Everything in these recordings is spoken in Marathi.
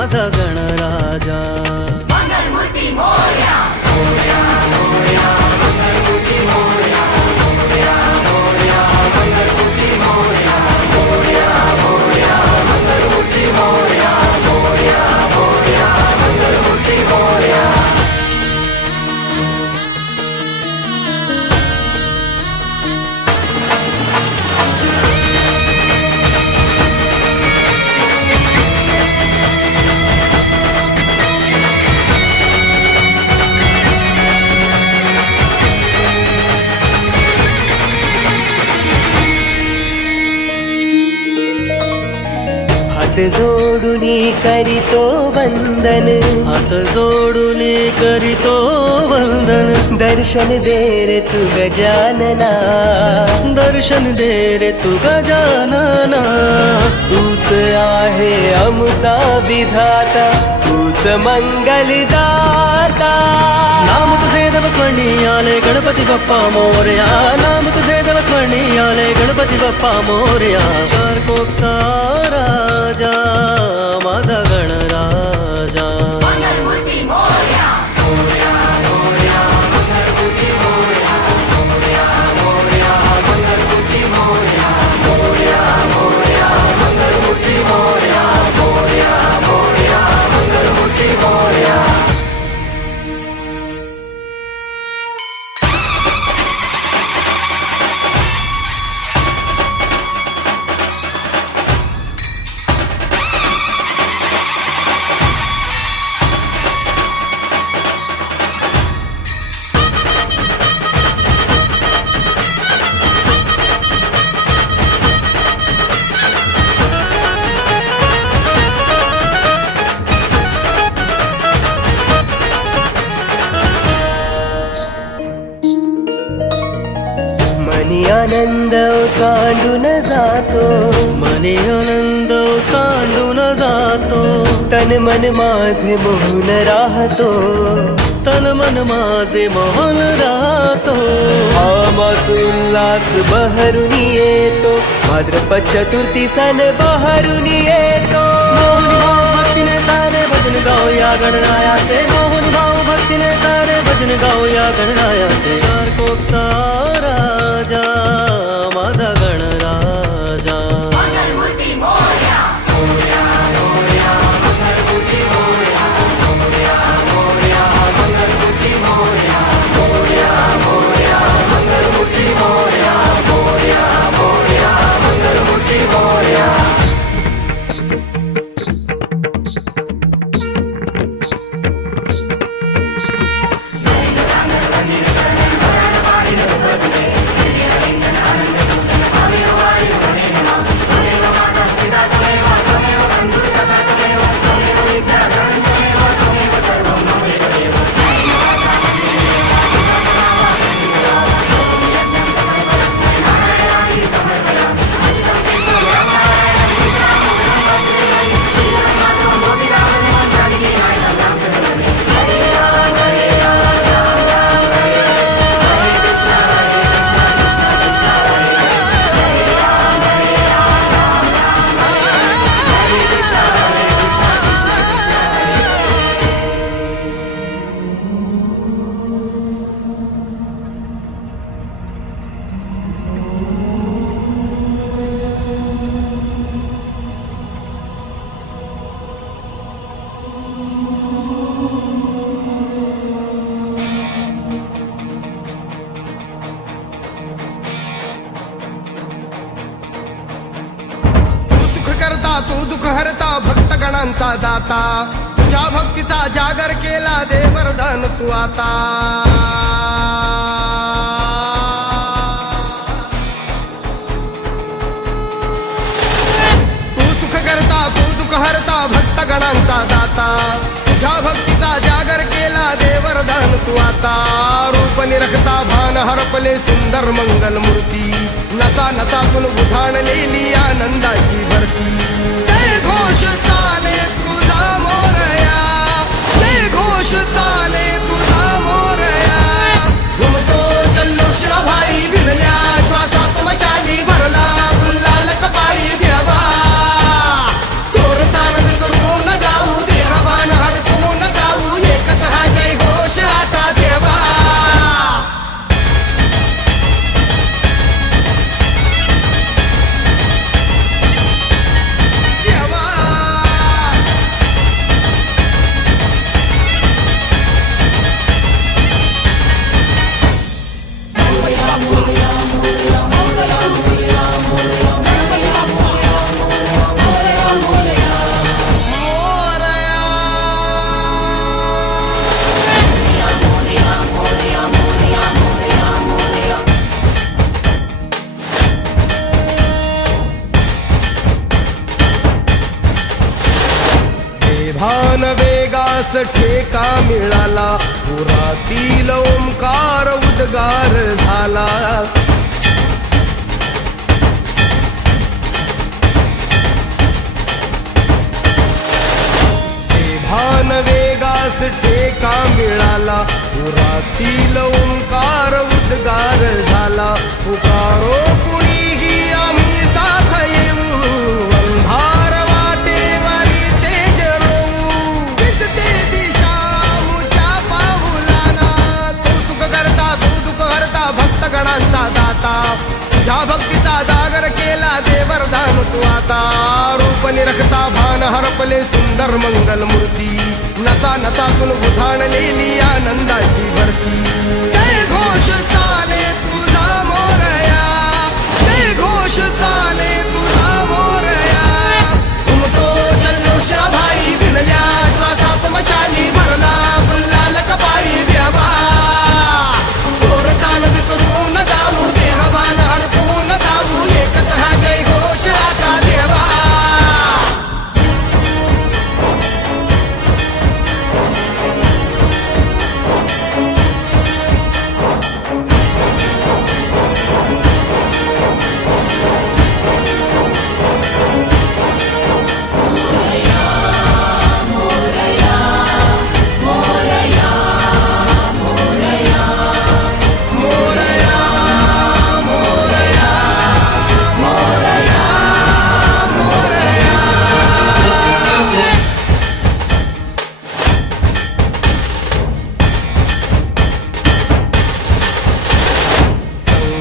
माझा गणराजा मंगलमूर्ती मोरया मोरया मोरया मंगलमूर्ती मोरया मोरया मोरया मंगलमूर्ती मोरया मोरया मोरया मंगलमूर्ती मोरया मोरया मोरया मंगलमूर्ती मोरया हात जोडूनी करीतो वंदन, हात जोडून करीतो वंदन, दर्शन दे रे तू गजानना, दर्शन दे रे तू गजानना. तूच आहे आमचा विधाता, तूच मंगलदाता. नाम तुझे देवस्मरणी आले गणपती बाप्पा मोरया, नाम तुझे देवस्मरणी आले गणपती बाप्पा मोरया. चार कोपचा राजा माझा गणराजा मंगलमूर्ती मोरया मोरया मोरया मंगलमूर्ती मोरया मोरया मोरया मंगलमूर्ती मोरया मोरया मोरया मंगलमूर्ती मोरया मोरया मोरया मंगलमूर्ती मोरया. मनी आनंद सांडून जातो, मने आनंद सांडून जातो, तन मन माझे मोहून राहतो, तन मन माझे मोहन राहतो. आमास उल्हास बहरून येतो, भाद्रपद चतुर्थी सण बहरून येतो. मोहन भाव भक्तीने सारे भजन गाऊया गणरायाचे, मोहन भाव भक्तीने सारे भजन गाऊया गणरायाचे. चार कोपचा राजा माझा गणराजा मंगलमूर्ती मोरया मोरया मोरया मंगलमूर्ती मोरया मोरया मोरया मंगलमूर्ती मोरया मोरया मोरया मंगलमूर्ती मोरया मोरया मोरया मंगलमूर्ती मोरया. रखता भक्तगणांचा दाता तुझ्या भक्तीचा जागर केला दे वरदान तू आता तू दुःख हरता भक्तगणांचा दाता तुझ्या भक्तीचा जागर केला दे वरदान तू आता रूप निरखता भान हरपले सुंदर मंगल मूर्ती नसा नसातून उधाणलेली आनंदाची भरती जय घोष चाले तुझा मोरया जय घोष चाले तुझा मोरया घुमतो जल्लोष भाई भिनल्या श्वासात मशाली भरला गुल्लाल कपाळी देवा भान वेगास ठेका मिळाला पुरातील ओंकार उद्गार झाला भान वेगास ठेका मिळाला पुरातील ओंकार उद्गार झाला पुकारो कुणीही आम्ही साथ येऊ अंधार वाटेवारी तेज रोवू दिसते दिशा मुच्या पाऊलाना तू सुख करता तू दुःख हरता भक्तगणांचा दाता तुझ्या भक्तीचा जागर केला दे वरदान तू आता रूप निरखता भान हरपले सुंदर मंगल मूर्ती नसा नसातून उधाणलेली आनंदाची भरती जय घोष चाले तुझा मोरया जय घोष चाले तुझा मोरया घुमतो जल्लोष भाई भिनल्या श्वासात मशाली भरला गुल्लाल कपाळी देवा गोरसान विसरून जाऊ देहभान हरपून जाऊ एकच हा जय घोष आता देवा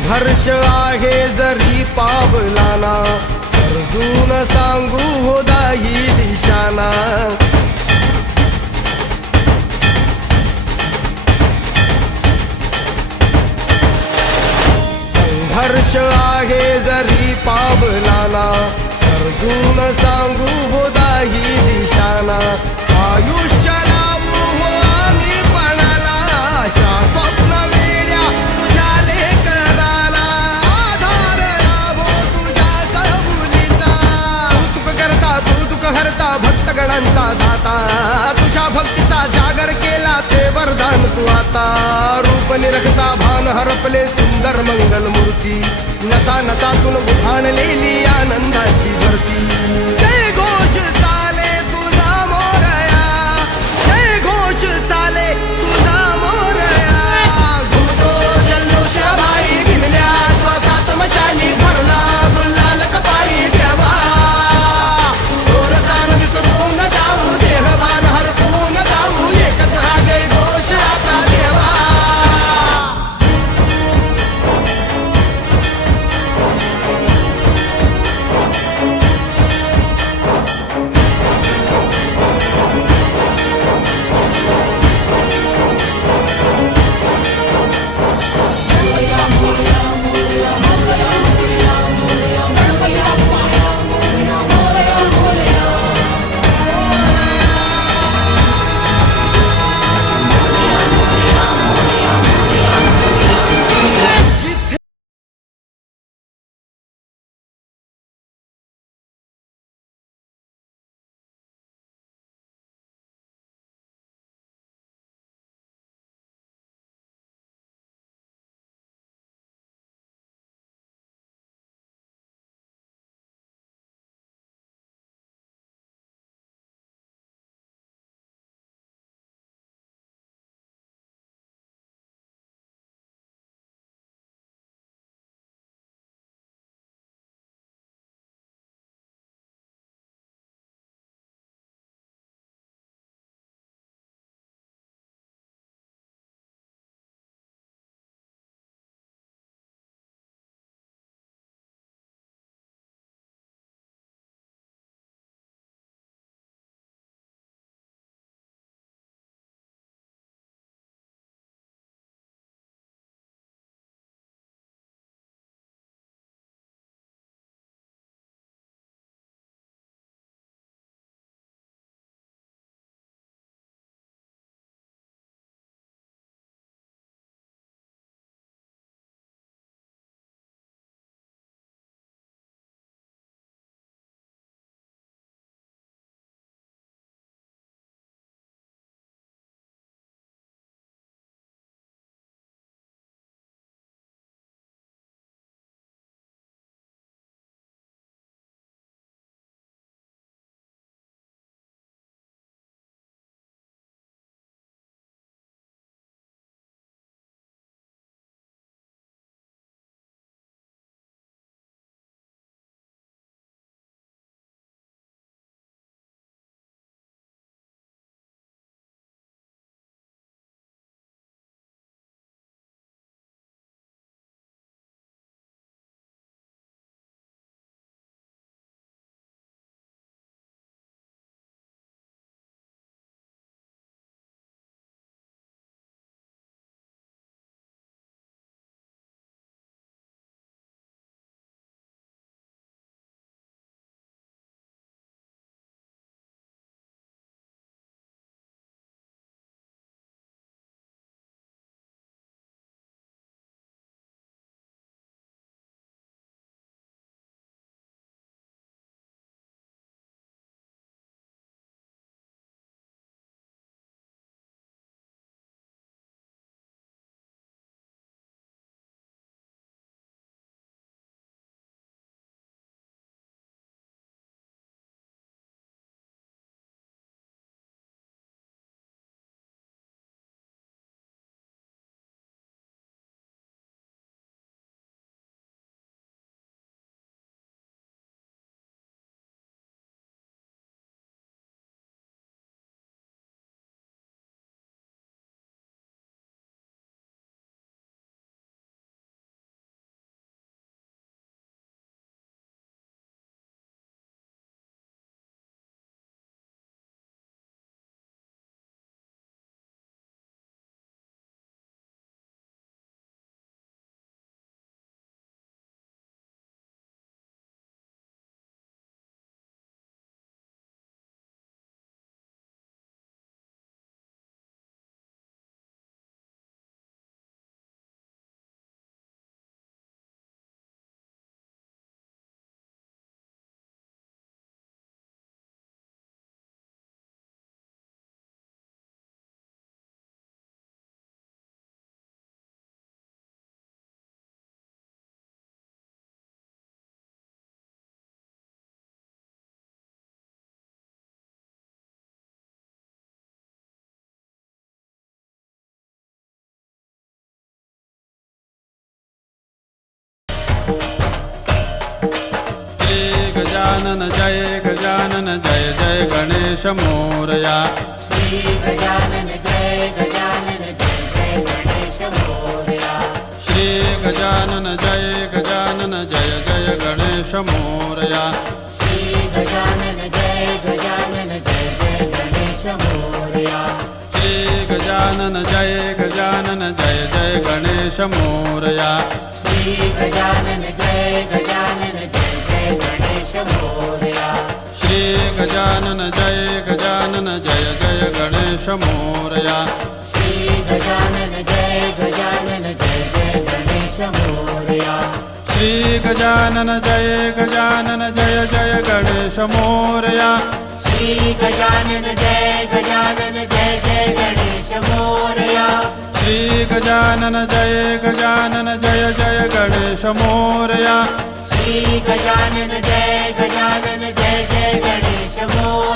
हर्ष आहे जरी पावलाना अर्जुन सांगू हो दाही दिशाना संघर्ष आहे जरी पावलाना अर्जुन सांगू हो दाही दिशाना आयुष्य लावू हो आम्ही पणाला आशा स्वप्न वेड्या तुझ्या लेकराला आधार लाभो तुझ्या सबुलीचा तू सुख करता तू दुःख हरता भक्तगणांचा दाता तुझ्या भक्तीचा जागर केला ते वरदान तू आता रूप निरखता भान हरपले सुंदर मंगल मूर्ती नसा नसातून उधाणलेली आनंदाची भरती जय घोष चाले तुझा मोरया जय घोष चाले तुझा मोरया घुमतो जल्लोष भाई भिनल्या श्वासात मशाली भरला गुल्लाल कपाळी देवा गोरसान विसरून जाऊ देहभान हरपून जाऊ एकच हा जय घोष आता देवा गजानन जय गजानन जय जय गणेश मोरया श्री गजानन जय गजानन जय जय गणेश मोरया श्री गजानन जय गजानन जय जय गणेश मोरया श्री गजानन जय गजानन जय जय गणेश मोरया श्री गजानन जय गजानन जय जय गणेश मोरया श्री गजानन जय गजानन जय जय गणेश मोरया श्री गजानन जय गजानन जय जय गणेश मोरया श्री गजानन जय गजानन जय जय गणेश मोरया श्री गजानन जय गजानन जय जय गणेश मोरया श्री गजानन जय गजानन जय जय गणेश मोरया श्री गजानन जय गजानन जय जय गणेश मोरया श्री गजानन जय गजानन जय जय गणेश मोरया